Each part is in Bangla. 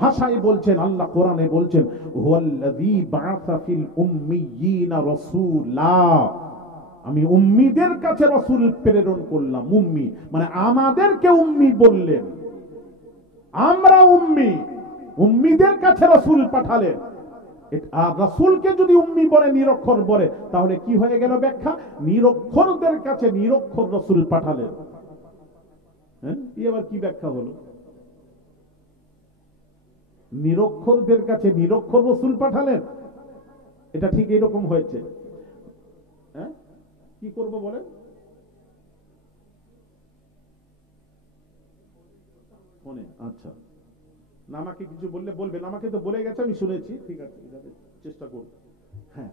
ভাষায় বলছেন, আল্লাহ কোরআনে বলছেন হুয়াল্লাযী বাআসা ফিল উম্মিয়িনা রাসূলা, আমি উম্মিদের কাছে রাসূল প্রেরণ করলাম। উম্মি মানে আমাদেরকে উম্মি বললেন, আমরা উম্মি, উম্মিদের কাছে রাসূল পাঠালেন। আর রাসূলকে যদি উম্মি বলে, নিরক্ষর বলে, তাহলে কি হয়ে গেল ব্যাখ্যা? নিরক্ষরদের কাছে নিরক্ষর রাসূল পাঠালেন। হ্যাঁ, এবার কি ব্যাখ্যা হলো? নিরক্ষরদের কাছে নিরক্ষর রাসূল পাঠালেন, এটা ঠিক এরকম হয়েছে। হ্যাঁ, কি করব বলেন? ফোনে? আচ্ছা, না আমাকে কিছু বললে বলবেন, আমাকে তো বলে গেছে, আমি শুনেছি, ঠিক আছে, চেষ্টা করব। হ্যাঁ,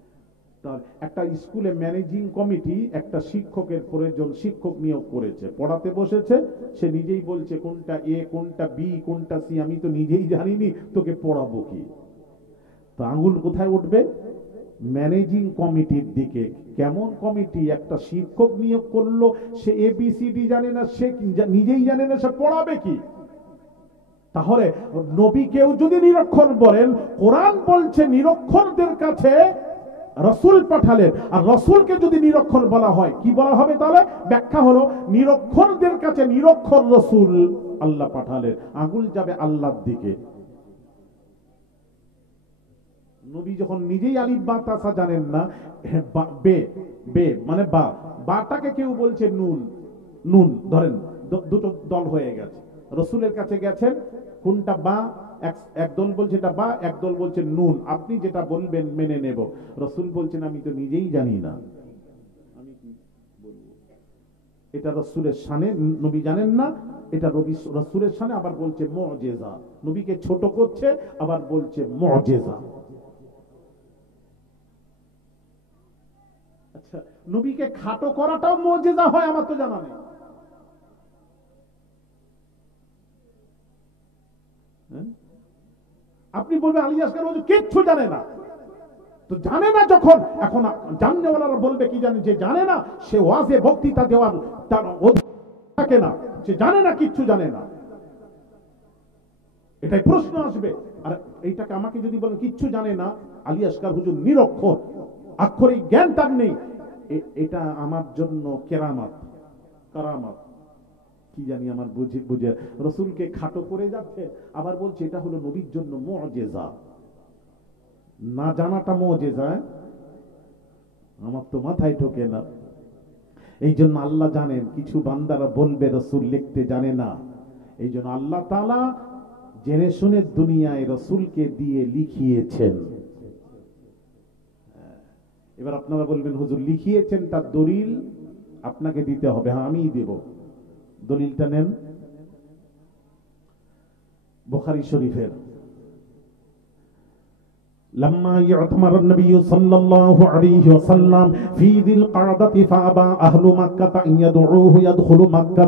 তার একটা স্কুলে ম্যানেজিং কমিটি একটা শিক্ষকের প্রয়োজন, শিক্ষক নিয়োগ করেছে, পড়াতে বসেছে, সে নিজেই বলছে কোনটা এ, কোনটা বি, কোনটা সি, আমি তো নিজেই জানিনি, তোকে পড়াবো কি? তো আঙুল কোথায় উঠবে? ম্যানেজিং কমিটির দিকে। কেমন কমিটি? একটা শিক্ষক নিয়োগ করলো, সে এবিসিডি জানে না, সে নিজেই জানে না, সে পড়াবে কি? তাহলে নবীকেও যদি নিরক্ষর বলেন, কোরআন বলছে নিরক্ষরদের কাছে রাসূল পাঠালেন। আর রাসূলকে যদি নিরক্ষর বলা হয়, কি বলা হবে তাহলে? ব্যাখ্যা হলো নিরক্ষরদের কাছে নিরক্ষর রাসূল আল্লাহ পাঠালেন। আঙুল যাবে আল্লাহর দিকে। নবী যখন নিজেই আলিফ বা তাসা জানেন না, বে বে মানে বা, বাটাকে কেউ বলছে নুন, নুন ধরেন, দুটো দল হয়ে গেছে, রাসূলের কাছে গেছেন, কোনটা বা? এক দল বলছে এটা বা, এক দল বলছে নুন, আপনি যেটা বলবেন মেনে নেব। রাসূল বলছেন আমি তো নিজেই জানি না, আমি কি বলবো? এটা রাসূলের শানে, নবী জানেন না, এটা রাসূলের শানে। আবার বলছে মুজিজা, নবীকে ছোট করছে, আবার বলছে মুজিজা। আচ্ছা, নবীকে খাটো করাটাও মুজিজা হয়? আমার তো জানা নেই। আপনি বলবেন আলী আসকার হুজুর কিচ্ছু জানে না, তো জানে না যখন, এখন জাননেওয়ালারা বলবে কি জানেন, যে জানে না সে ওয়াজে বক্তৃতা দেওয়ার তার থাকে না, সে জানে না, কিচ্ছু জানে না, এটাই প্রশ্ন আসবে। আর এইটাকে আমাকে যদি বলেন কিচ্ছু জানে না, আলী আসকার হুজুর নিরক্ষর, আক্ষরিক জ্ঞান তার নেই, এটা আমার জন্য কেরামত, কারামত, কি জানি আমার বুঝে রাসূলকে খাটো করে যাচ্ছে, আবার বলছে এটা হলো নবীর জন্য মুজিজা। না জানাটা মুজিজা, আমার তো মাথায় ঢোকে না। এই জন্য আল্লাহ জানেন কিছু বান্দারা বলবে রাসূল লিখতে জানে না, এই জন্য আল্লাহ তাআলা জেনে শুনে দুনিয়ায় রাসূলকে দিয়ে লিখিয়েছেন। এবার আপনারা বলবেন হুজুর লিখিয়েছেন, তার দলিল আপনাকে দিতে হবে। হ্যাঁ, আমিই দেব, দলিলটা নেন। বুখারী শরীফের لما يعتمر النبي صلى الله عليه وسلم في ذي القعدة فأبى أهل مكة أن يدعوه يدخل مكة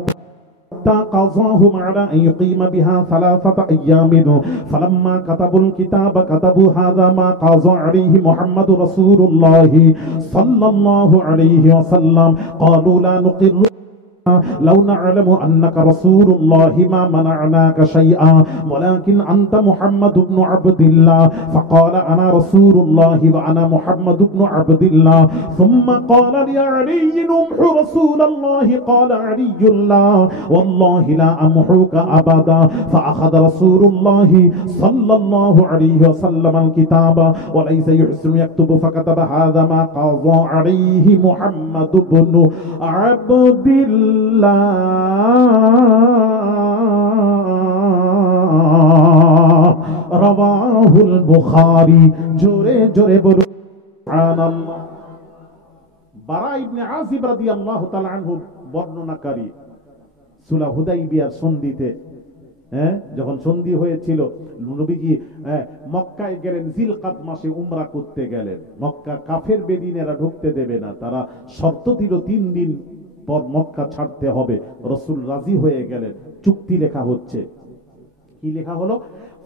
قضاهم على أن يقيم بها 3 أيام فلما كتبوا الكتاب كتبوا هذا ما قضى عليه محمد رسول الله صلى الله عليه وسلم قالوا لا نقر لو نعلم أنك رسول الله ما منعناك شيئا ولكن أنت محمد بن عبد الله فقال أنا رسول الله وأنا محمد بن عبد الله ثم قال لعلي امح رسول الله قال علي لا والله لا أمحوك أبدا فأخذ رسول الله صلى الله عليه وسلم الكتاب وليس يحسن يكتب فكتب هذا ما قضى عليه محمد بن عبد الله রওয়াহুল বুখারী। জোরে জোরে বলুন সুবহানাল্লাহ। বারা ইবনে আযিব রাদিয়াল্লাহু তাআলা আনহু বর্ণনাকারী, সুলহ হুদাইবিয়ার সন্ধিতে, যখন সন্ধি হয়েছিল, নবীজি মক্কায় গেলেন, জিলকাদ মাসে উমরা করতে গেলেন। মক্কা কাফের বেদিনেরা ঢুকতে দেবে না, তারা শর্ত দিল 3 দিন পর মক্কা ছাড়তে হবে। রাসূল রাজি হয়ে গেলেন, চুক্তি লেখা হচ্ছে। কি লেখা হলো?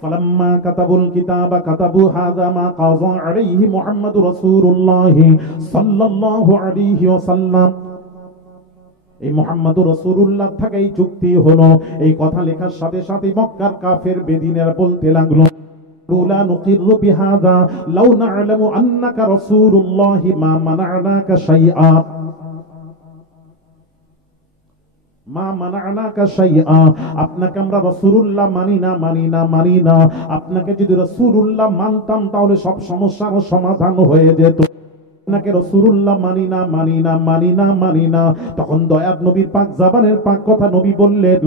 ফালাম্মা কাতাবুল কিতাবা কাতাবু হাযা মা কাযা আলাইহি মুহাম্মাদুর রাসূলুল্লাহ সাল্লাল্লাহু আলাইহি ওয়াসাল্লাম। এই মুহাম্মদুর রাসূলুল্লাহ থাকাই চুক্তি হলো। এই কথা লেখার সাথে সাথে মক্কার কাফের বেদিনেরা বলতে লাগলো, লা নুকিরু বিহাযা লাউ না'লামু আন্নাকা রাসূলুল্লাহি মা মানা'নাকা শাইআ মা মানা'নাকা শাইআ। আপনাকে আমরা রাসূলুল্লাহ মানি না। আপনাকে যদি রাসূলুল্লাহ মানতাম তাহলে সব সমস্যার সমাধান হয়ে যেত। আপনাকে রাসূলুল্লাহ মানি না। তখন দয়ার নবীর পাক জবানের পাক কথা নবী বললেন,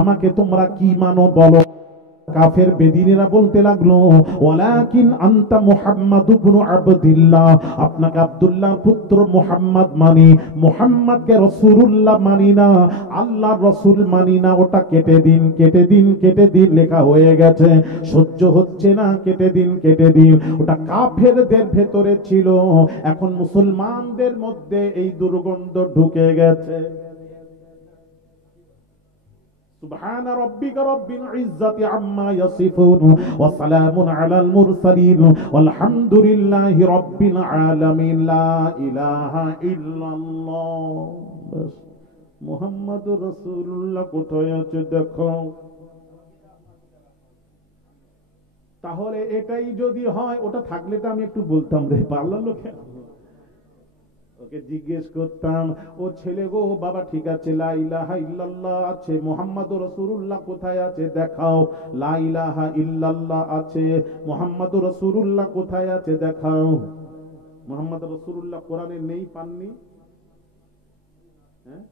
আমাকে তোমরা কি মানো বলো। কাফের বেদিনেরা বলতে লাগলো, ওয়ালাকিন আনতা মুহাম্মাদ ইবনে আবদুল্লাহ, আপনাকে আব্দুল্লাহর পুত্র মুহাম্মদ মানি, মুহাম্মদকে রাসূলুল্লাহ মানি না, আল্লাহর রাসূল মানি না। ওটা কেটে দিন লেখা হয়ে গেছে। সহ্য হচ্ছে না, কেটে দিন। ওটা কাফেরদের ভেতরে ছিল, এখন মুসলমানদের মধ্যে এই দুর্গন্ধ ঢুকে গেছে। সুবহান রাব্বিকা রাব্বিল ইজ্জাতি আম্মা ইয়াসিফুন ওয়া সালামুন আলাল মুরসালিন ওয়ালহামদুলিল্লাহি রাব্বিল আলামিন। লা ইলাহা ইল্লাল্লাহ। বাস, মুহাম্মাদুর রাসূলুল্লাহ কোথায় আছে দেখো। তাহলে এটাই যদি হয়, ওটা থাকলে তো আমি একটু বলতাম রে, পারলাম লোকে, ওকে জিজ্ঞেস করতাম, ও ছেলে গো বাবা ঠিক আছে, লা ইলাহা ইল্লাল্লাহ আছে, মুহাম্মাদুর রাসূলুল্লাহ কোথায় আছে দেখাও। লা ইলাহা ইল্লাল্লাহ আছে, মুহাম্মাদুর রাসূলুল্লাহ কোথায় আছে দেখাও। মুহাম্মাদুর রাসূলুল্লাহ কোরআনে নেই, পাননি? হ্যাঁ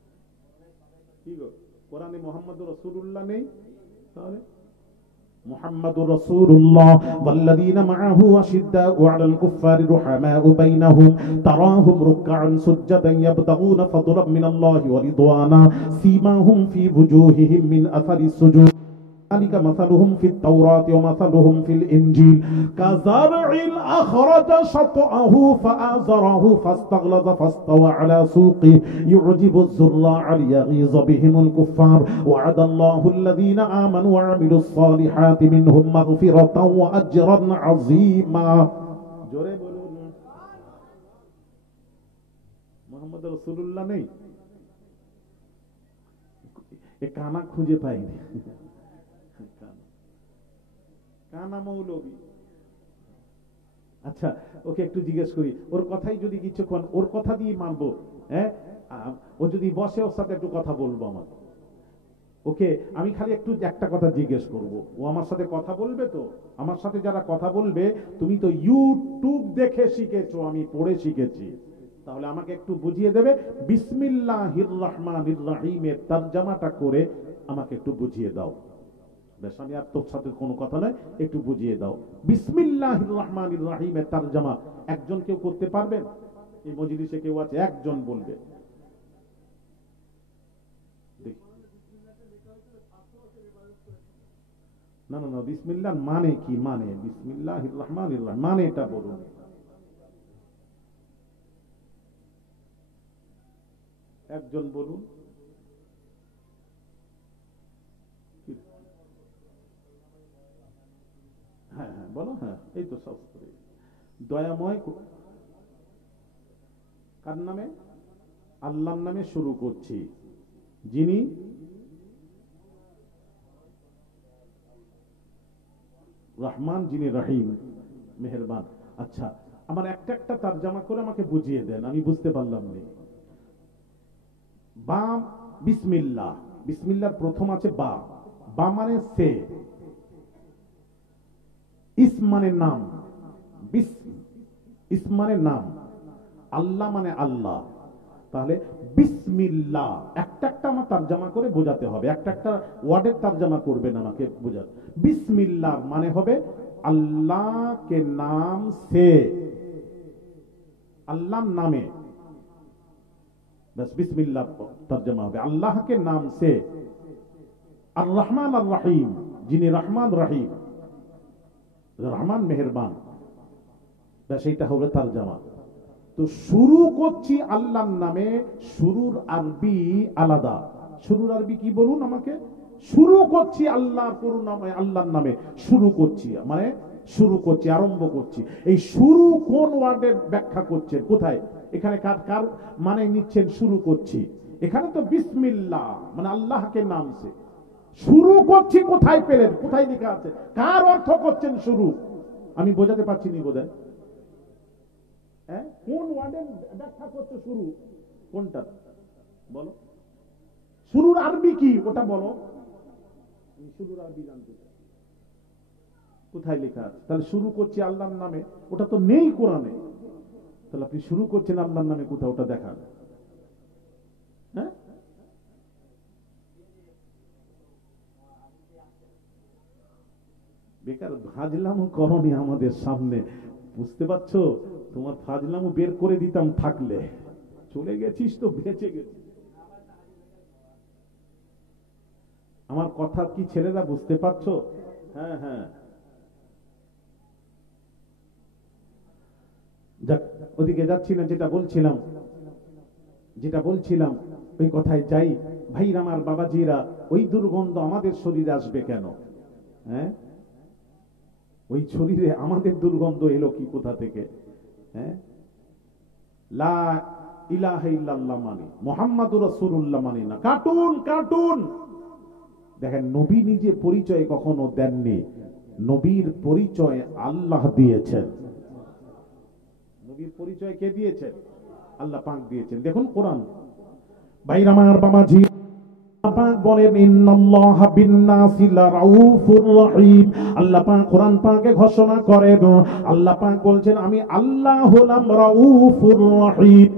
কি গো, কোরআনে মুহাম্মাদুর রাসূলুল্লাহ নেই? তাহলে মুহাম্মাদুর রাসূলুল্লাহ ওয়াল্লাযীনা মাআহু আশিদ্দাউ আলাল কুফফারি রুহামাউ বাইনাহুম তারাহুম রুকআন সুজদান ইয়াবতাগুনা ফাদলাম মিনাল্লাহি ওয়া রিদওয়ানা সীমাহুম ফি ওজুহিহিম মিন আসারিস সুজুদ ذلك مثلهم في التوراة ومثلهم في الإنجيل كزرع أخرج شطأه فآزره فاستغلظ فاستوى على سوقه يعجب الزراع ليغيظ بهم الكفار وعد الله الذين آمنوا وعملوا الصالحات منهم مغفرة وأجرا عظيما. জোরে বলুন মুহাম্মদ রাসূলুল্লাহ নেই, এ কানা খুঁজে পাইনি, কানা মৌলবী। আচ্ছা, ওকে একটু জিজ্ঞেস করি, ওর কথাই যদি কিছুক্ষণ ওর কথা দিয়ে মানবো। হ্যাঁ, ও যদি বসে ওর সাথে একটু কথা বলবো আমার। ওকে আমি খালি একটু একটা কথা জিজ্ঞেস করব, ও আমার সাথে কথা বলবে তো? আমার সাথে যারা কথা বলবে, তুমি তো ইউটিউব দেখে শিখেছো, আমি পড়ে শিখেছি, তাহলে আমাকে একটু বুঝিয়ে দেবে বিসমিল্লাহির রহমানির রহিমের তরজমাটা করে আমাকে একটু বুঝিয়ে দাও। বেশ, আমি আর তোর সাথে কোনো কথা নয়, একটু বুঝিয়ে দাও বিসমিল্লাহির রহমানির রহিমের তরজমা। একজন কেউ করতে পারবেন? এই মজলিসে কেউ আছে? একজন বলবে। না না না, বিসমিল্লাহ মানে কি? মানে বিসমিল্লাহির রহমানির রহিম মানে এটা বলুন। একজন বলুন। হ্যাঁ হ্যাঁ বলো। হ্যাঁ, এই তো সব দয়াময় কার নামে? আল্লাহর নামে শুরু করছি, যিনি রহমান, যিনি রহিম, মেহেরবান। আচ্ছা, আমার একটা একটা তরজমা করে আমাকে বুঝিয়ে দেন, আমি বুঝতে পারলাম না। বা বিসমিল্লাহ, বিসমিল্লাহর প্রথম আছে বা, বা মানে সে, ইস মানে নাম, ইস মানে নাম, আল্লাহ মানে আল্লাহ। তাহলে বিসমিল্লাহ একটা একটা আমার তরজমা করে বোঝাতে হবে, একটা একটা ওয়ার্ডের তরজমা করবেন আমাকে বোঝাতে। বিসমিল্লাহ মানে হবে আল্লাহ কে নাম से, আল্লাহর নামে, बस बिस्मिल्लाह तर्जमा হবে আল্লাহ के नाम से। আর রহমান আর রহিম, যিনি রহমান রহিম, রহমান মেহেরবান, बस এইটা হবে তরজমা। তো শুরু করছি আল্লাহর নামে, শুরুর আরবি আলাদা। শুরুর আরবি কি বলুন আমাকে? শুরু করছি আল্লাহর নামে, আল্লাহর নামে শুরু করছি মানে শুরু করছি, আরম্ভ করছি। এই শুরু কোন ওয়ার্ডের ব্যাখ্যা করছেন? কোথায়? এখানে কার কার মানে নিচ্ছেন শুরু করছি? এখানে তো বিসমিল্লাহ মানে আল্লাহকে নামছে। শুরু করছি কোথায় পেলেন? কোথায় লেখা আছে? কার অর্থ করছেন শুরু? আমি বোঝাতে পারছি নি বোধহয়। কোন ওয়ার্ডের ব্যাখ্যা করছে শুরু? কোনটা বলো? শুরুর আরবি কি ওটা বলো। শুরুর আরবি জানতে চাই, কোথায় লেখা আছে? তাহলে শুরু করছি আল্লাহর নামে, ওটা তো নেই কোরআনে। তাহলে আপনি শুরু করছেন আল্লাহর নামে কোথাও, ওটা দেখান। হ্যাঁ, বেকার ফাজলামও করনি আমাদের সামনে, বুঝতে পারছো? তোমার ফাজলামও বের করে দিতাম থাকলে। চলে গেছিস তো বেঁচে গেছিস। আমার কথা কি ছেলেরা বুঝতে পারছো? হ্যাঁ হ্যাঁ, যাক, ওদিকে যাচ্ছি না। যেটা বলছিলাম ওই কথায় যাই। ভাইরা আমার, বাবাজিরা, ওই দুর্গন্ধ আমাদের শরীরে আসবে কেন? হ্যাঁ, ওই শরীরে আমাদের দুর্গন্ধ এলো কি কোথা থেকে? হ্যাঁ, লা ইলাহা ইল্লাল্লাহ মানে, মুহাম্মাদুর রাসূলুল্লাহ মানে না। Cartoon cartoon. দেখেন, নবী নিজে পরিচয় কখনো দেননি, নবীর পরিচয় আল্লাহ দিয়েছেন। নবীর পরিচয় কে দিয়েছেন? আল্লাহ পাক দিয়েছেন। দেখুন কোরআন। ভাইরা আমার, বাবাজি, পাক বলেন ইন্নাল্লাহা বিন-নাসি লারাউফুর রহিম। আল্লাহ পাক কোরআন পাকে ঘোষণা করেন, আল্লাহ পাক বলছেন আমি আল্লাহ হলাম রাউফুর রহিম।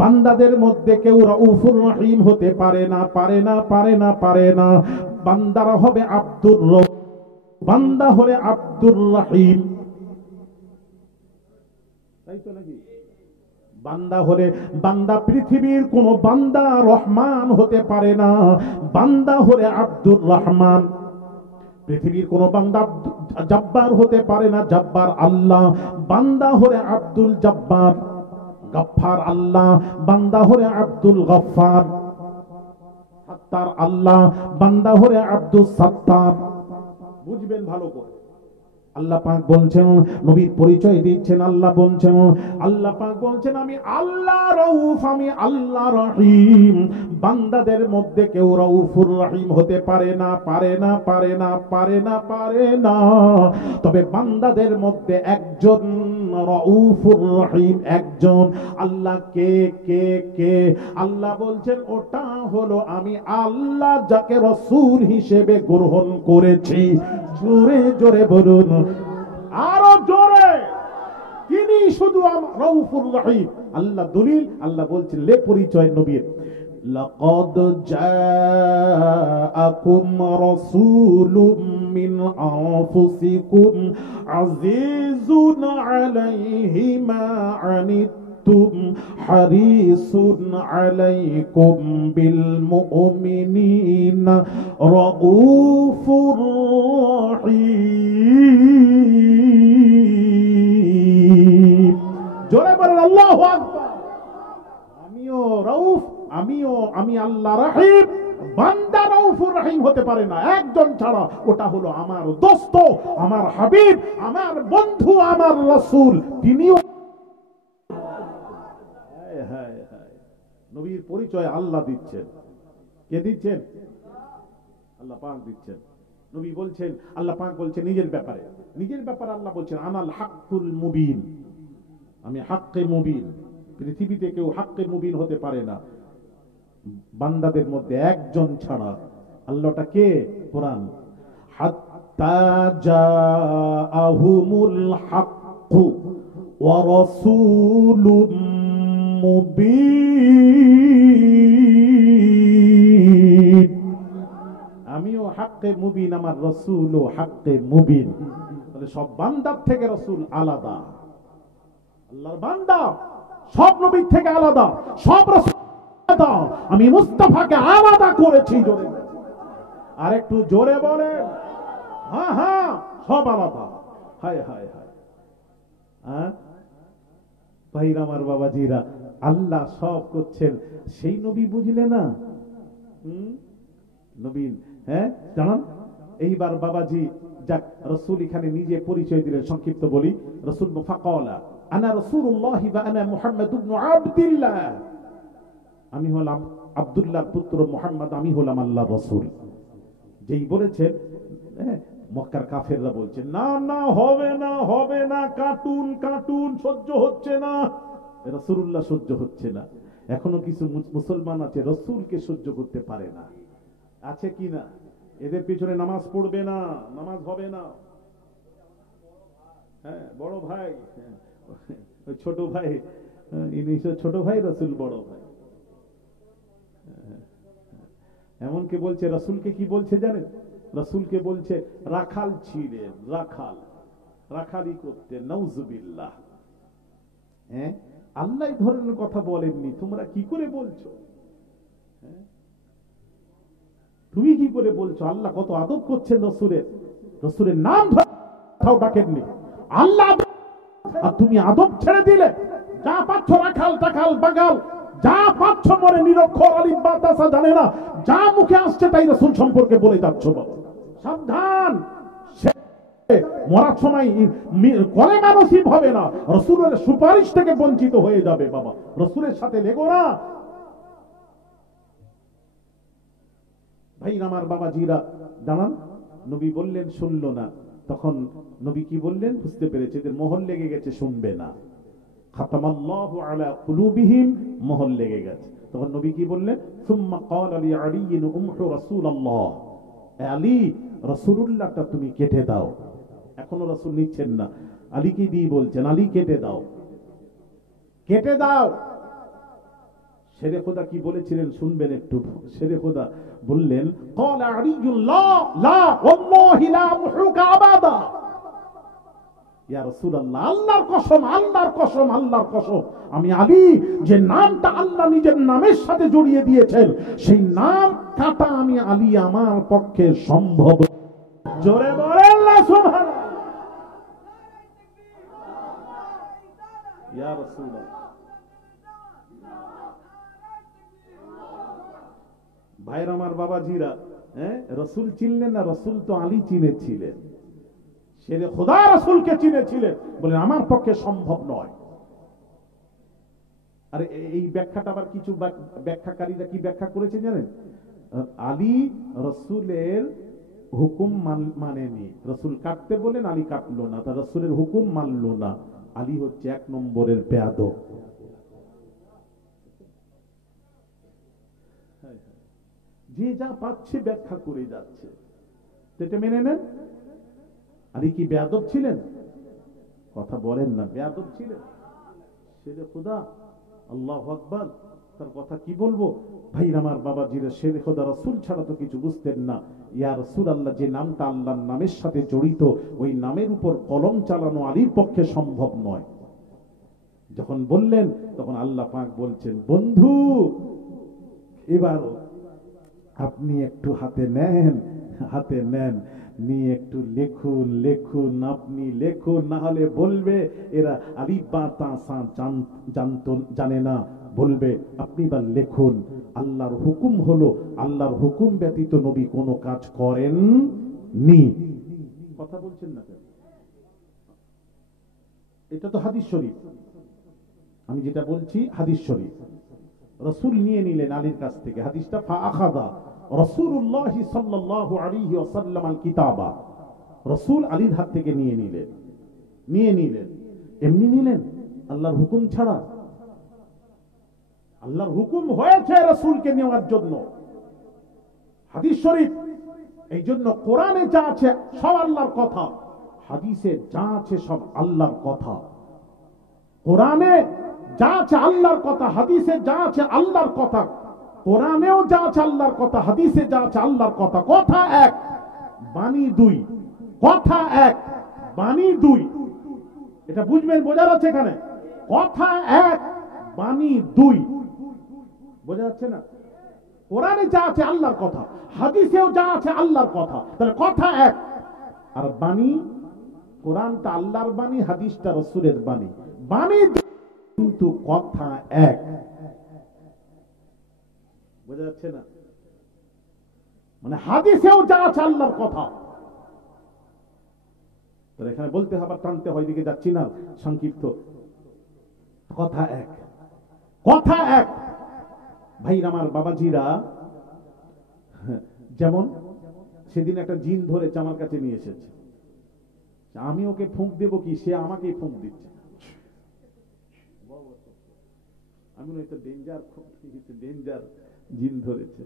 বান্দাদের মধ্যে কেউ রাউফুর রহিম হতে পারে না, পারে না, পারে না, পারে না। বান্দারা হবে আব্দুর রহিম, বান্দা হলে আব্দুর রহিম, তাই তো নাকি? বান্দা হলে, বান্দা পৃথিবীর কোন বান্দা রহমান হতে পারে না, বান্দা হলে আব্দুর রহমান। পৃথিবীর কোন বান্দা জব্বার হতে পারে না, জব্বার আল্লাহ, বান্দা হলে আব্দুল জব্বার। গফফার আল্লাহ, বান্দা হলে আব্দুল গফফার। সাত্তার আল্লাহ, বান্দা হলে আব্দুল সাত্তার। বুঝবেন ভালো করে। আল্লাহ পাক বলছেন, নবীর পরিচয় দিচ্ছেন, আল্লাহ বলছেন, আল্লাহ পাক বলছেন আমি আল্লাহ রউফ, আমি আল্লাহ রহিম। বান্দাদের মধ্যে কেউ রউফুর রহিম হতে পারে না, পারে না, পারে না, পারে না, পারে না। তবে বান্দাদের মধ্যে একজন রউফুর রহিম, একজন। আল্লাহ কে কে কে? আল্লাহ বলছেন ওটা হলো আমি আল্লাহ, যাকে রাসূল হিসেবে গ্রহণ করেছি। জোরে জোরে বলুন, আরো জোরে। তিনি শুধু রাউফুর রহিম। আল্লাহ দলিল, আল্লাহ বলছেন লে পরিচয় নবীর, লাকাদ জাআকুম রাসূলুম মিন আনফুসিকুম আজিজুন আলাইহি মা আনিতুম হারিসুন আলাইকুম বিল মুমিনিনা রাউফুর রহিম। জোরে বলেন আল্লাহু আকবার। আমিও রাউফ, আমি আল্লাহ রহিম। বান্দা রাউফুর রহিম হতে পারে না একজন ছাড়া, ওটা হলো আমার দোস্ত, আমার হাবিব, আমার বন্ধু, আমার রাসূল। তিনিও। নবীর পরিচয় আল্লাহ দিচ্ছেন। কে দিচ্ছেন? আল্লাহ পাক দিচ্ছেন। নবী বলছেন, আল্লাহ পাক বলছেন নিজের ব্যাপারে, আল্লাহ বলছেন আনাল হাক্কুল মুবিন, আমি হাক্কে মুবিন। পৃথিবীতে কেউ হাক্কে মুবিন হতে পারে না বান্দাদের মধ্যে একজন ছাড়া। আল্লাহটা কে? কোরআন, হাত্তা জাআহুমুল হাক্কু ওয়া রাসূলুম মুবিন। আমিও হাক্কে মুবিন, আমার রাসূলও হাক্কে মুবিন। তাহলে সব বান্দার থেকে রাসূল আলাদা। আল্লাহর বান্দা সব নবীর থেকে আলাদা, সব রাসূল আলাদা। আমি মুস্তাফাকে আলাদা করেছি। জোরে আর একটু জোরে বলে, হ্যাঁ হ্যাঁ, সব আলাদা। হায় হায় হায়। হ্যাঁ ভাইরা আমার, বাবাজিরা, আল্লাহ সব করছেন, সেই নবী বুঝলে না? নবীন, হ্যাঁ জানান। এইবার বাবাজি যাক, রাসূল এখানে নিজে পরিচয় দিলেন। সংক্ষিপ্ত বলি, রাসূল ফাকালা আনা রাসূলুল্লাহ ওয়া আনা মুহাম্মদ ইবনে আব্দুল্লাহ। আমি হলাম আব্দুল্লাহর পুত্র মুহাম্মদ, আমি হলাম আল্লাহর রাসূল। যেই বলেছেন, মক্কার কাফেররা বলছে না না, হবে না, হবে না, কার্টুন কার্টুন, সহ্য হচ্ছে না। রাসূলুল্লাহ সহ্য হচ্ছে না। এখনো কিছু মুসলমান আছে রাসূলকে সহ্য করতে পারে না, আছে কি না? এদের পিছনে নামাজ পড়বে না, নামাজ হবে না। হ্যাঁ, বড় ভাই, ওই ছোট ভাই, ইনি ছোট ভাই, রাসূল বড় ভাই। এমনকি বলছে, রাসূলকে কি বলছে জানেন? রাসূলকে বলছে রাখাল ছিলেন, রাখাল, রাখালি করতেন, নাউজুবিল্লাহ। হ্যাঁ, আল্লাহ এই ধরনের কথা বলেননি, তোমরা কি করে বলছো? তুমি কি করে বলছো? আল্লাহ কত আদব করছেন রাসূলের, রাসূলের নাম ধরে ডাকেননি আল্লাহ, আর তুমি আদব ছেড়ে দিলে। যা পাচ্ছ রাখাল টাকাল বাগাল, যা পাচ্ছ মনে নিরক্ষর আলিম বাতাসা জানে না, যা মুখে আসছে তাই রাসূল সম্পর্কে বলে যাচ্ছ। সাবধান, মরার সময় কলেমা নসিব হবে না, রাসূলের সুপারিশ থেকে বঞ্চিত হয়ে যাবে। বাবা, রাসূলের সাথে লেগো না। ভাই আমার বাবাজিরা জানান, নবী বললেন শুনলো না। তখন নবী কি বললেন? বুঝতে পেরেছে এদের মোহর লেগে গেছে, শুনবে না। খাতামাল্লাহু আলা কুলুবিহিম, মোহর লেগে গেছে। তখন নবী কি বললেন? সুম্মা ক্বালা লি আলী উমহু রাসূলুল্লাহ, আলী রাসূলুল্লাহটা তুমি কেটে দাও। এখনো রাসূল নিচ্ছেন না, আলীকে দিয়ে বলছেন আলী কেটে দাও, কেটে দাও। শেরে খোদা কি বলেছিলেন শুনবেন একটু। শেরে খোদা বললেন, ক্বালা আলীউন লা লা ওয়াল্লাহি লা মুহুকা আবাদা। ইয়া রাসূলুল্লাহ, আল্লাহর কসম, আল্লাহর কসম, আল্লাহর কসম, আমি আলী যে নামটা আল্লাহ নিজের নামের সাথে জড়িয়ে দিয়েছেন, সেই নাম কাটা আমি আলী আমার পক্ষে সম্ভব। জোরে বলেন আল্লাহ সুবহানাল্লাহ। ইয়া রাসূলুল্লাহ, ভাইরা আমার বাবাজিরা, রাসূল চিনলেন না? রাসূল তো আলী চিনেছিলেন, শেরে খোদা রাসূলকে চিনেছিলেন, বলেন আমার পক্ষে সম্ভব নয়। আর এই ব্যাখ্যাটা আবার কিছু ব্যাখ্যাকারীরা কি ব্যাখ্যা করেছে জানেন? আলী রাসূলের হুকুম মানেনি, রাসূল কাটতে বলেন আলী কাটলো না, তার রাসূলের হুকুম মানলো না। আলী হচ্ছে এক নম্বরের বেয়াদব। যে যা পাচ্ছে ব্যাখ্যা করে যাচ্ছে, সেটা মেনে নেন। আলী কি বেয়াদব ছিলেন? কথা বলেন না, বেয়াদব ছিলেন। শেরে খোদা, আল্লাহু আকবার, তার কথা কি বলবো। ভাই আমার বাবাজিরা, শেরে খোদা রাসূল ছাড়া তো কিছু বুঝতেন না। ইয়া রাসূলুল্লাহ, যে নামটা আল্লাহর নামের সাথে জড়িত, ওই নামের উপর কলম চালানো আলীর পক্ষে সম্ভব নয়। যখন বললেন, তখন আল্লাহ পাক বলছেন, বন্ধু এবার আপনি একটু হাতে নেন, হাতে নেন, নিয়ে একটু লেখুন, লেখুন, আপনি লেখুন, না হলে বলবে এরা আলিফ বা তা সা জানে না, বলবে আপনি বা লেখুন। আল্লাহর হুকুম হলো, আল্লাহর হুকুম ব্যতীত নবী কোনো কাজ করেন নি। কথা বলছেন না কেন? এটা তো হাদিস শরীফ, আমি যেটা বলছি হাদিস শরীফ। রাসূল নিয়ে নিলেন আলীর কাছ থেকে হাদিসটা, ফাআখাযা রাসূলুল্লাহ সাল্লাল্লাহু আলাইহি ওয়াসাল্লাম আল কিতাবা, রাসূল আলীর হাত থেকে নিয়ে নিলেন। নিয়ে নিলেন, এমনি নিলেন আল্লাহর হুকুম ছাড়া? আল্লাহর হুকুম হয়েছে রাসূলকে নেওয়ার জন্য, হাদিস শরীফ। এই জন্য কোরআনে যা আছে সব আল্লাহর কথা, হাদিসে যা আছে সব আল্লাহর কথা। কোরআনে যা আছে আল্লাহর কথা, হাদিসে যা আছে আল্লাহর কথা। কোরআনেও যা আছে আল্লাহর কথা, হাদিসে যা আছে আল্লাহর কথা। কথা এক, বাণী দুই। কথা এক, বাণী দুই। এটা বুঝবেন, বোঝা যাচ্ছে এখানে? কথা এক, বাণী দুই। বোঝা যাচ্ছে না? কোরআনে যা আছে আল্লাহর কথা, হাদিসেও যা আছে আল্লাহর কথা। তাহলে কথা এক, আর বাণী, কোরআনটা আল্লাহর বাণী, হাদিসটা রাসূলের বাণী। বাণী কিন্তু কথা এক। বোঝা যাচ্ছে না? মানে হাদিসেও যা আছে আল্লাহর কথা। তাহলে এখানে বলতে হবে, টানতে হয়, দিকে যাচ্ছি না, সংক্ষিপ্ত। কথা এক, কথা এক। ভাইরা আমার, বাবাজিরা, যেমন সেদিন একটা জিন ধরেছে, আমার কাছে নিয়ে এসেছে, আমি ওকে ফুঁক দেব কি, সে আমাকেই ফুঁক দিচ্ছে। আমি এটা ডেঞ্জার, ডেঞ্জার জিন ধরেছে,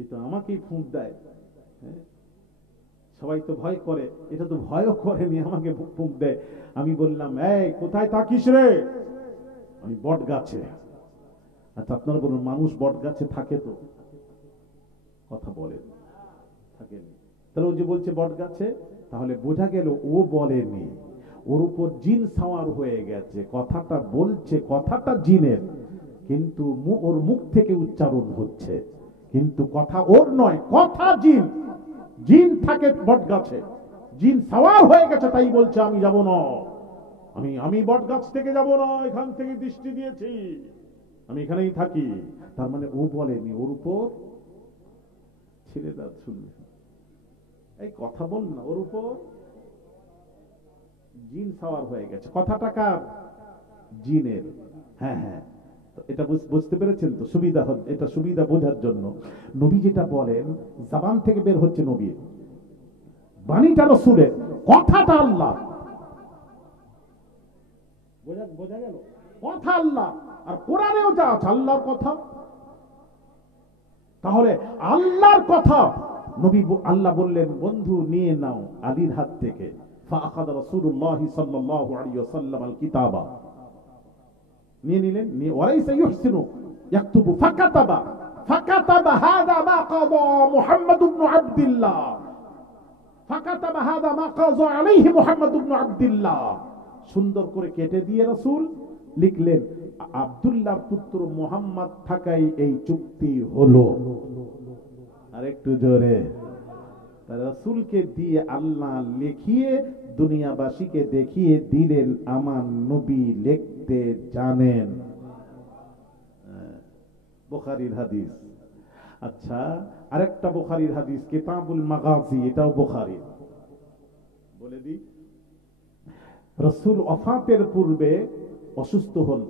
এ তো আমাকেই ফুঁক দেয়। হ্যাঁ, সবাই তো ভয় করে, এটা তো ভয়ও করেনি, আমাকে ফুঁক দেয়। আমি বললাম, এই কোথায় থাকিস রে? আমি বট গাছে। আচ্ছা, আপনারা বলুন, মানুষ বট গাছে থাকে তো? কথা বলেন, থাকেনি। তাহলে ও যে বলছে বট গাছে, তাহলে বোঝা গেল ও বলেনি, ওর উপর জিন সাওয়ার হয়ে গেছে। কথাটা বলছে, কথাটা জিনের, কিন্তু ওর মুখ থেকে উচ্চারণ হচ্ছে, কিন্তু কথা ওর নয়, কথা জিন। জিন থাকে বট গাছে, জিন সাওয়ার হয়ে গেছে, তাই বলছে আমি যাব না, আমি বট গাছ থেকে যাব না, এখান থেকে দৃষ্টি দিয়েছি, আমি এখানেই থাকি। তার মানে ও বলেনি, ওর উপর ছেলেরা শুনবে, এই কথা বল না, ওর উপর জিন সাওয়ার হয়ে গেছে। কথাটা কার? জিনের। হ্যাঁ হ্যাঁ, এটা বুঝতে পেরেছেন তো? সুবিধা, এটা সুবিধা বোঝার জন্য। নবী যেটা বলেন, জবান থেকে বের হচ্ছে নবীর বাণীটা, রাসূলের কথাটা আল্লাহ। বোঝা গেল? কথা আল্লাহ, আর কোরআনেও যা আছে আল্লাহর কথা। তাহলে আল্লাহর কথা নবী, আল্লাহ বললেন, বন্ধু নিয়ে নাও আলীর হাত থেকে। ফাআখাযা রাসূলুল্লাহ সাল্লাল্লাহু আলাইহি ওয়াসাল্লাম আল কিতাবা, নিয়ে নিলেন, নিয়ে ওয়ালাইসা ইহসিনু ইয়াকতুবু ফাকাতাবা হাযা মা কাযা মুহাম্মদ ইবনে আব্দুল্লাহ, ফাকাতাবা হাযা মা কাযা আলাইহি মুহাম্মদ ইবনে আব্দুল্লাহ। সুন্দর করে কেটে দিয়ে রাসূল লিখলেন, আব্দুল্লাহর পুত্র মুহাম্মদ থাকাই এই চুক্তি হলো। আর একটু জোরে, রাসূলকে দিয়ে আল্লাহ লিখিয়ে দুনিয়াবাসীকে দেখিয়ে দিলেন, আমার নবী লিখতে জানেন। বুখারীর হাদিস। আচ্ছা, আরেকটা বুখারীর হাদিস, কিতাবুল মাগাজি, এটাও বুখারী। বলে দিই, রাসূল ওয়াফাতের পূর্বে অসুস্থ হন,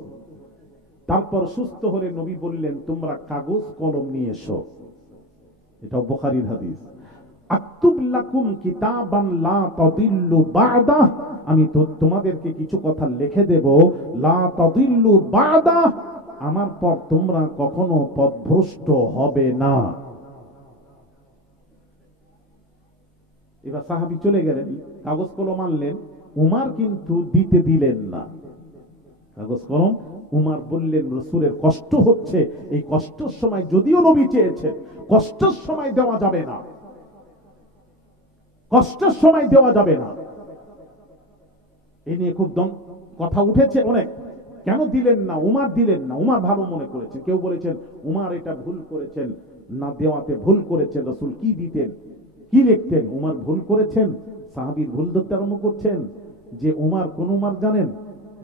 তারপর সুস্থ হলে নবী বললেন, তোমরা কাগজ কলম নিয়ে এসো। এটাও বুখারীর হাদিস। আক্তুব লাকুম কিতাবান লা তাদিল্লু বা'দা, আমি তো তোমাদেরকে কিছু কথা লিখে দেব, লা তাদিল্লু বা'দা, আমার পর তোমরা কখনো পথভ্রষ্ট হবে না। এবার সাহাবী চলে গেলেন, কাগজ কলম আনলেন, উমার কিন্তু দিতে দিলেন না কাগজ কলম। উমার বললেন, রাসূলের কষ্ট হচ্ছে, এই কষ্টের সময় যদিও নবী চেয়েছেন, কষ্টের সময় দেওয়া যাবে না, কষ্টের সময় দেওয়া যাবে না। এই নিয়ে খুব কথা উঠেছে অনেক, কেন দিলেন না? উমার দিলেন না, উমার ভালো মনে করেছেন। কেউ বলেছেন উমার এটা ভুল করেছেন, না দেওয়াতে ভুল করেছেন, রাসূল কি দিতেন, কি লিখতেন, উমার ভুল করেছেন। সাহাবীর ভুল ধরতে আরম্ভ করছেন যে উমার কোন উমার জানেন?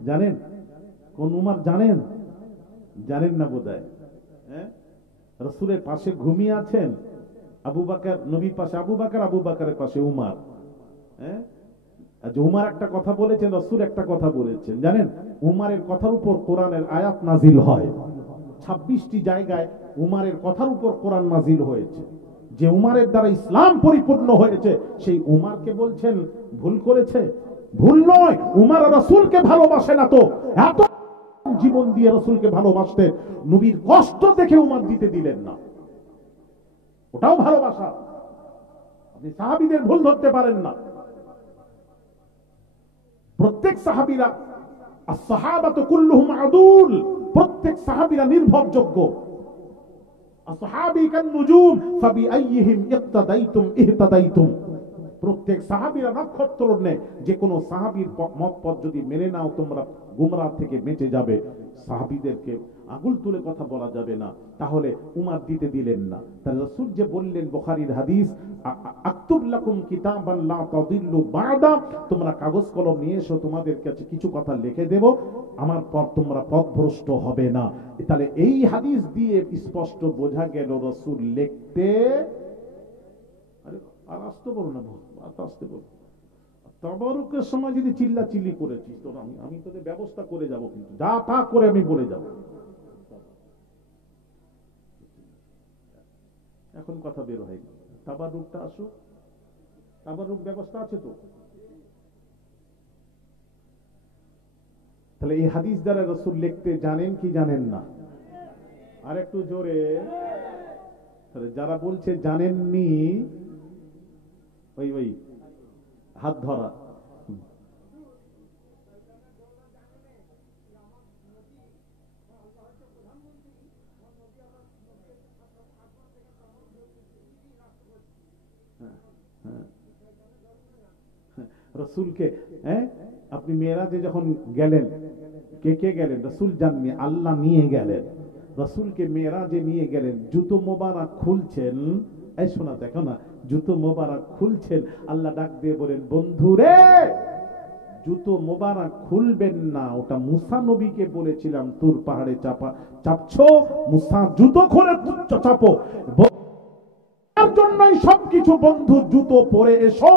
জানেন কোন উমার? জানেন? জানেন না বোধহয়। হ্যাঁ, রাসূলের পাশে ঘুমিয়ে আছেন আবু বকর, নবীর পাশে আবু বকর, আবু বকরের পাশে উমার। হ্যাঁ, আজ উমার একটা কথা বলেছেন, রাসূল একটা কথা বলেছেন। জানেন, উমারের কথার উপর কোরআনের আয়াত নাজিল হয়। 26টি জায়গায় উমারের কথার উপর কোরআন নাজিল হয়েছে। যে উমারের দ্বারা ইসলাম পরিপূর্ণ হয়েছে, সেই উমারকে বলছেন ভুল করেছে? ভুল নয়, উমার রাসূলকে ভালোবাসে না তো, এত জীবন দিয়ে রাসূলকে ভালোবাসতেন, নবীর কষ্ট দেখে উমার দিতে দিলেন না, ওটাও ভালোবাসা। আপনি সাহাবীদের ভুল ধরতে পারেন না। প্রত্যেক সাহাবীরা, as-সাহাবাতু কুল্লুহুম আদুল, প্রত্যেক সাহাবীরা নির্ভরযোগ্য। আসহাবী কান নুজুম ফাবিআইয়িহিম ইক্তাদাইতুম ইহতাদাইতুম, প্রত্যেক সাহাবীরা নক্ষত্র নেই, যে কোনো সাহাবীর মত পথ যদি মেনে নাও তোমরা গুমরাহ থেকে বেঁচে যাবে। সাহাবীদেরকে আগুল তুলে কথা বলা যাবে না। তাহলে উমার দিতে দিলেন না। তাহলে রাসূল যে বললেন, বুখারীর হাদিস, আক্তুব লাকুম কিতাবান লা তাদিল্লু বা'দা, তোমরা কাগজ কলম নিয়ে এসো, তোমাদের কাছে কিছু কথা লিখে দেব, আমার পর তোমরা পথভ্রষ্ট হবে না। তাহলে এই হাদিস দিয়ে স্পষ্ট বোঝা গেল রাসূল লিখতে, আর আসতে বলো না, আসতে বলো, তাবারুকের সময় যদি চিল্লা চিল্লি করেছিস তো আমি তোদের ব্যবস্থা করে যাব, কিন্তু যা তা করে আমি বলে যাব। এখন কথা বের হয়নি, তাবারুকটা আসুক। তাবারুক ব্যবস্থা আছে তো? তাহলে এই হাদিস দ্বারা রাসূল লিখতে জানেন কি জানেন না? আর একটু জোরে। তাহলে যারা বলছে জানেননি, ওই ওই হাত ধরা। রসুলকে, হ্যাঁ, আপনি মেরাজে যখন গেলেন, কে কে গেলেন? রসুল যাননি, আল্লাহ নিয়ে গেলেন। রসুলকে মেরাজে নিয়ে গেলেন, জুতো মোবারক খুলছেন, এই শোনা, দেখো না, জুতো মোবারক খুলছেন, আল্লাহ ডাক দিয়ে বলেন, বন্ধুরে জুতো মোবারক খুলবেন না, ওটা মুসা নবীকে বলেছিলাম তুর পাহাড়ে চাপছো, মুসা জুতো খুলে চাপো। তার জন্যই সবকিছু বন্ধু, জুতো পরে এসো,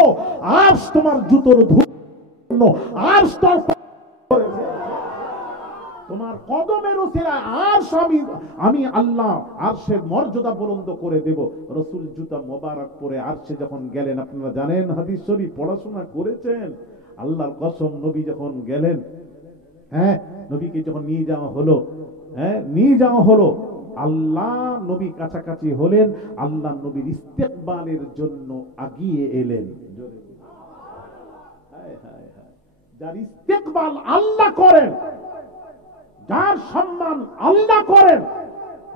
আজ তোমার জুতোর ধুলো, আজ তোমার কদমের উসিলায় আরশ আমি আল্লাহ আরশের মর্যাদা বুলন্দ করে দেব। রাসূল জুতা মোবারক পরে আরশে যখন গেলেন, আপনারা জানেন, হাদিস শরীফ পড়াশোনা করেছেন, আল্লাহর কসম, নবী যখন গেলেন, হ্যাঁ, নবীকে যখন নিয়ে যাওয়া হলো, হ্যাঁ, নিয়ে যাওয়া হলো, আল্লাহ নবী কাছাকাছি হলেন, আল্লাহ নবীর ইস্তেকবালের জন্য আগিয়ে এলেন। যার ইস্তেকবাল আল্লাহ করেন, যার সম্মান আল্লাহ করেন,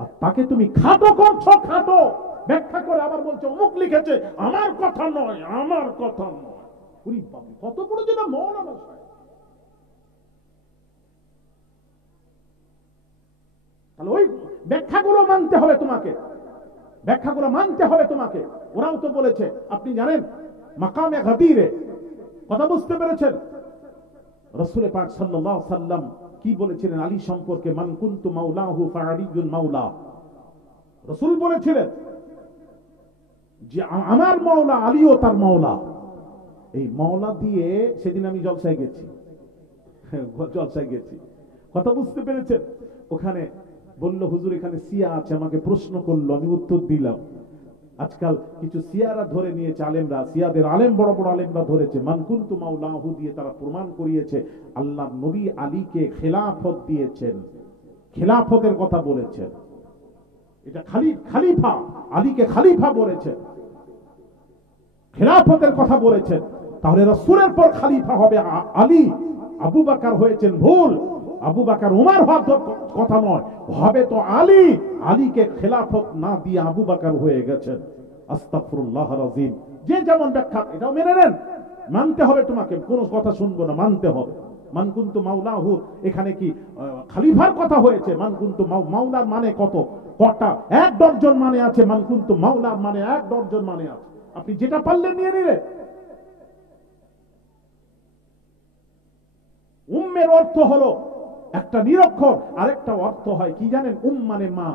আর তাকে তুমি খাটো করছো, খাটো ব্যাখ্যা করে আবার বলছো অমুক লিখেছে, আমার কথা নয়, আমার কথা নয়। কত বড় যেটা মৌলানা সাহেব। তাহলে ওই ব্যাখ্যাগুলো মানতে হবে তোমাকে, ব্যাখ্যাগুলো মানতে হবে তোমাকে। ওরাও তো বলেছে, আপনি জানেন মাকামে গাদিরে, কথা বুঝতে পেরেছেন? রাসূল পাক সাল্লাল্লাহু আলাইহি সাল্লাম কি বলেছিলেন আলী সম্পর্কে? মান কুনতু মাওলাহু ফাআলিয়ুন মাওলা। রাসূল বলেছিলেন যে আমার মাওলা আলীও তার মাওলা। এই মাওলা দিয়ে সেদিন আমি জলসায় গেছি, জলসায় গেছি, কথা বুঝতে পেরেছেন? ওখানে বলল, হুজুর এখানে সিয়া আছে, আমাকে প্রশ্ন করলো, আমি উত্তর দিলাম। আজকাল কিছু সিয়ারা ধরে নিয়েছে, আলেমরা, সিয়াদের আলেম, বড় বড় আলেমরা ধরেছে, মান কুনতু মাওলাহু দিয়ে তারা প্রমাণ করিয়েছে আল্লাহ নবী আলীকে খেলাফত দিয়েছেন, খেলাফতের কথা বলেছেন। এটা খালিফা, আলীকে খালিফা বলেছেন, খেলাফতের কথা বলেছেন। তাহলে রাসূলের পর খালিফা হবে আলী। আবু বকর হয়েছেন ভুল, আবু বকর উমর হওয়ার কথা নয়, হবে তো আলী। আলীকে খেলাফত না দিয়ে আবু বকর হয়ে গেছেন। আস্তাগফিরুল্লাহর আযীম। যে যেমন ব্যাখ্যা, এটাও মেনে নেন, মানতে হবে তোমাকে, কোনো কথা শুনবো না, মানতে হবে। মান কুনতু মাওলাহু, এখানে কি খলিফার কথা হয়েছে? মান কুনতু মাওলার মানে কটা? এক ডজন মানে আছে। মান কুনতু মাওলার মানে এক ডজন মানে আছে। আপনি যেটা পারলেন নিয়ে নিলেন। উম্মের অর্থ হলো একটা নিরক্ষর, আরেকটা অর্থ হয় কি জানেন? মানে মা।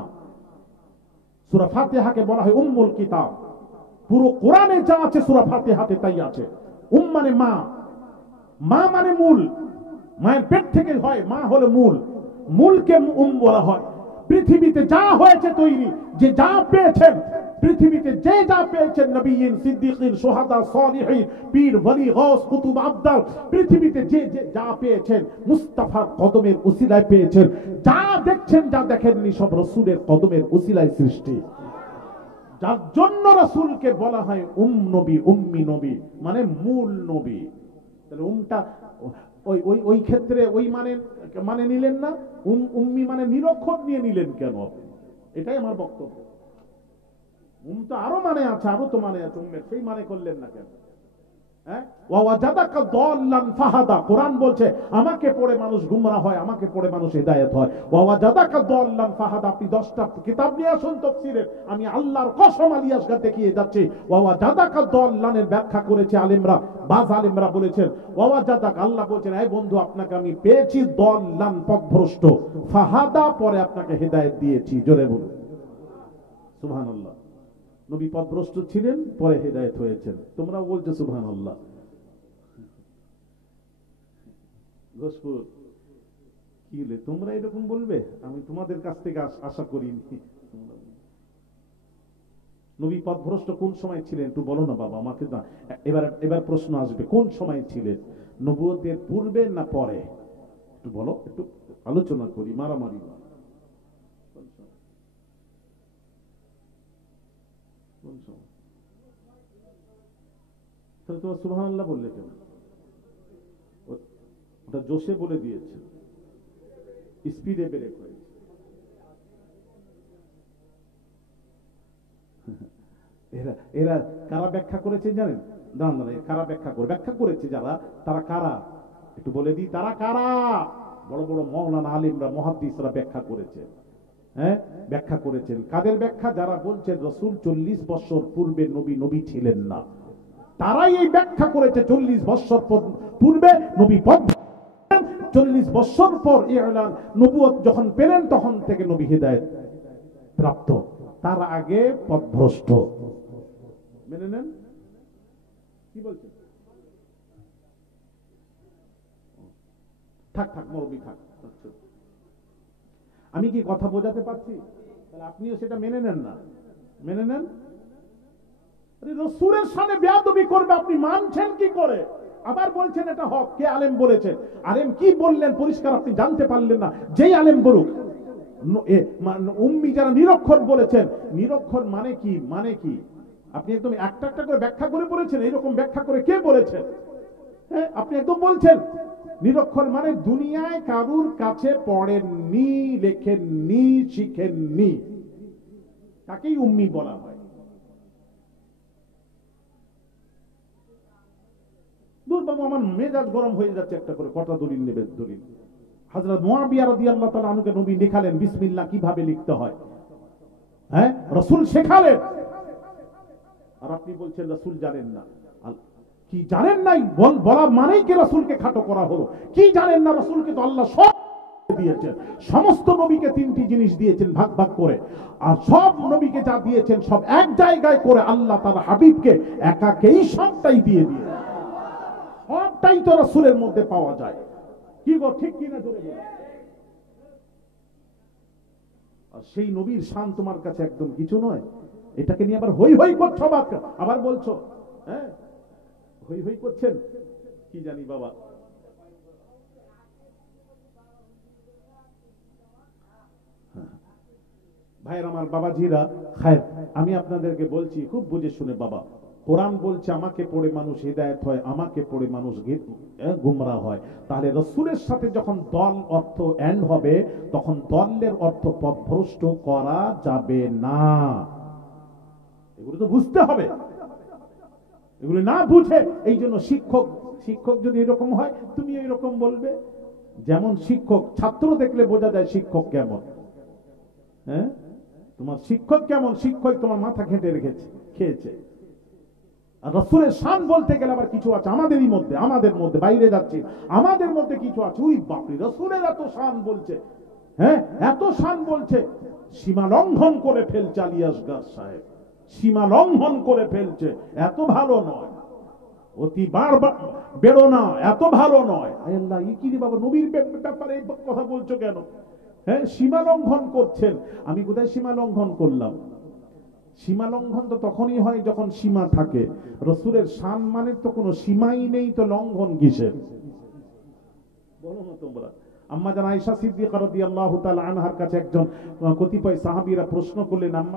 সূরা ফাতিহাকে বলা হয় উম্মুল কিতাব। পুরো কোরআনে যা আছে সূরা ফাতিহাতে তাই আছে। মানে মা, মা মানে মূল, মায়ের পেট থেকে হয়, মা হলো মূল, মূলকে বলা হয়। পৃথিবীতে যা হয়েছে তৈরি, যে যা পেয়েছেন, পৃথিবীতে যে যা পেয়েছেন, নবীন, সিদ্দিকিন, সুহাদা, সালিহিন, পীর, ওলি, গাউস, কুতুব, আবদাল, পৃথিবীতে যে যা পেয়েছেন মুস্তাফার কদমের উসিলায় পেয়েছেন। যা দেখছেন, যা দেখেননি, সব রাসূলের কদমের উসিলায় সৃষ্টি। যার জন্য রাসূলকে বলা হয় নবী, উম্মি নবী, মানে মূল নবী। তাহলে উমটা ওই ক্ষেত্রে ওই মানে নিলেন না, উম্মি মানে নিরক্ষর নিয়ে নিলেন কেন? এটাই আমার বক্তব্য। তো আরো মানে আছে, আরো তো মানে আছে উম্মের, সেই মানে করলেন না কেন? কোরআন বলছে আমাকে পড়ে মানুষ গুমরাহ হয়, আমাকে পড়ে মানুষ হিদায়াত হয়। আপনি 10টা কিতাব নিয়ে আসুন তাফসীরের, আমি আল্লাহর কসম আলী আসগার দেখিয়ে যাচ্ছি। এর ব্যাখ্যা করেছে আলেমরা, বাজ আলেমরা বলেছেন আল্লাহ বলছেন, এই বন্ধু আপনাকে আমি পেয়েছি দল্লান, পথভ্রষ্ট, ফাহাদা পরে আপনাকে হিদায়াত দিয়েছি। জোরে বলুন সুবহানাল্লাহ। নবী পথভ্রষ্ট ছিলেন, পরে হেদায়েত হয়েছেন। তোমরাও বলছো সুবহানাল্লাহ। ঘোষপুর কি হলে তোমরা এরকম বলবে? আমি তোমাদের কাছ থেকে আশা করিনি। নবী পথভ্রষ্ট কোন সময় ছিলেন একটু বলো না বাবা আমাকে না। এবার প্রশ্ন আসবে, কোন সময় ছিলেন? নবুয়তের পূর্বে না পরে? একটু বলো, একটু আলোচনা করি, মারামারি না। তাহলে তোমার সুবহানাল্লাহ বললে কেন? ওটা জোশে বলে দিয়েছে, স্পিডে ব্রেক হয়েছে। এরা এরা কারা ব্যাখ্যা করেছে জানেন? না না, কারা ব্যাখ্যা করেছে যারা, তারা কারা একটু বলে দিই, তারা কারা? বড় বড় মাওলানা আলিমরা মুহাদ্দিসরা ব্যাখ্যা করেছে। হ্যাঁ, ব্যাখ্যা করেছেন। কাদের ব্যাখ্যা? যারা বলছেন রাসূল 40 বছর পূর্বে নবী ছিলেন না, তারাই এই ব্যাখ্যা করেছে 40 বছর পূর্বে নবী পথ, 40 বছর পর ইলান নবুয়ত যখন পেলেন তখন থেকে নবী হিদায়াত প্রাপ্ত, তার আগে পথভ্রষ্ট। মেনে নেন? কি বলছেন? থাক মরবি থাক। আমি কি কথা বোঝাতে পারছি? তাহলে আপনিও সেটা মেনে নেন না, মেনে নেন। রাসূলের সামনে বেয়াদবি করবে, আপনি মানছেন কি করে? আবার বলছেন এটা হক। কে আলেম বলেছেন? আলেম কি বললেন পরিষ্কার আপনি জানতে পারলেন না? যেই আলেম বলুক, উম্মি যারা নিরক্ষর বলেছেন, নিরক্ষর মানে কি? আপনি একদম একটা করে ব্যাখ্যা করে বলেছেন। এইরকম ব্যাখ্যা করে কে বলেছেন? হ্যাঁ, আপনি একদম বলছেন নিরক্ষর মানে দুনিয়ায় কারুর কাছে পড়েননি, লেখেননি, শিখেননি, তাকেই উম্মি বলা হয়। দুর্বাবু আমার মেজাজ গরম হয়ে যাচ্ছে, একটা করে কটা দলিল নেবে। দলিল হযরত মুআবিয়া রাদিয়াল্লাহু তাআলা আনহুকে নবী লেখালেন বিসমিল্লাহ কিভাবে লিখতে হয়। হ্যাঁ, রাসূল শেখালেন, আর আপনি বলছেন রাসূল জানেন না। কি জানেন নাই বলা মানেই কি রাসূলকে খাটো করা হলো? কি জানেন না? রাসূলকে তো আল্লাহ সব দিয়েছেন, সমস্ত নবীকে 3টি জিনিস দিয়েছেন ভাগ ভাগ করে, আর সব নবীকে যা দিয়েছেন সব এক জায়গায় করে আল্লাহ তার হাবিবকে একাকেই সবটাই দিয়ে দিয়েছেন। সবটাই তো রাসূলের মধ্যে পাওয়া যায়। কি গো, ঠিক কিনা জোরে বলো। আর সেই নবীর শান তোমার কাছে একদম কিছু নয়, এটাকে নিয়ে আবার হই হই করছো, আবার বলছো। হ্যাঁ, হই হই করছেন কি জানি বাবা। ভাইয়ের আমার, বাবাজিরা, খায়ের, আমি আপনাদেরকে বলছি খুব বুঝে শুনে বাবা, কোরআন বলছে আমাকে পড়ে মানুষ হিদায়াত হয়, আমাকে পড়ে মানুষ গুমরাহ হয়। তাহলে রাসূলের সাথে যখন দল অর্থ এন্ড হবে, তখন দলের অর্থ পথভ্রষ্ট করা যাবে না। এগুলো তো বুঝতে হবে। এগুলো না বুঝে, এই জন্য শিক্ষক যদি এরকম হয়, তুমি এরকম বলবে। যেমন শিক্ষক, ছাত্র দেখলে বোঝা যায় শিক্ষক কেমন। হ্যাঁ, তোমার শিক্ষক কেমন? শিক্ষক তোমার মাথা খেটে খেয়েছে। আর রাসূলের শান বলতে গেলে আবার কিছু আছে আমাদের মধ্যে বাইরে যাচ্ছে, আমাদের মধ্যে কিছু আছে, ওই বাপরে রাসূলের এত শান বলছে। হ্যাঁ, এত শান বলছে, সীমা লঙ্ঘন করে ফেলছে। আলী আসগার সাহেব সীমা লঙ্ঘন করে ফেলছে, এত ভালো নয়, অতি বারবার বেরো না, এত ভালো নয়। আল্লাহ, ই কি রে বাবা, নবীর ব্যাপারে এই কথা বলছো কেন? হ্যাঁ, সীমা লঙ্ঘন করছেন। আমি কোথায় সীমা লঙ্ঘন করলাম? সীমা লঙ্ঘন তো তখনই হয় যখন সীমা থাকে। রাসূলের শান মানে তো কোনো সীমাই নেই, তো লঙ্ঘন কিসের? বলো না তোমরা। আম্মা জান আয়েশা সিদ্দিকা রাদিয়াল্লাহু তাআলা আনহার কাছে একজন কতিপয় সাহাবীরা প্রশ্ন করলেন, আম্মা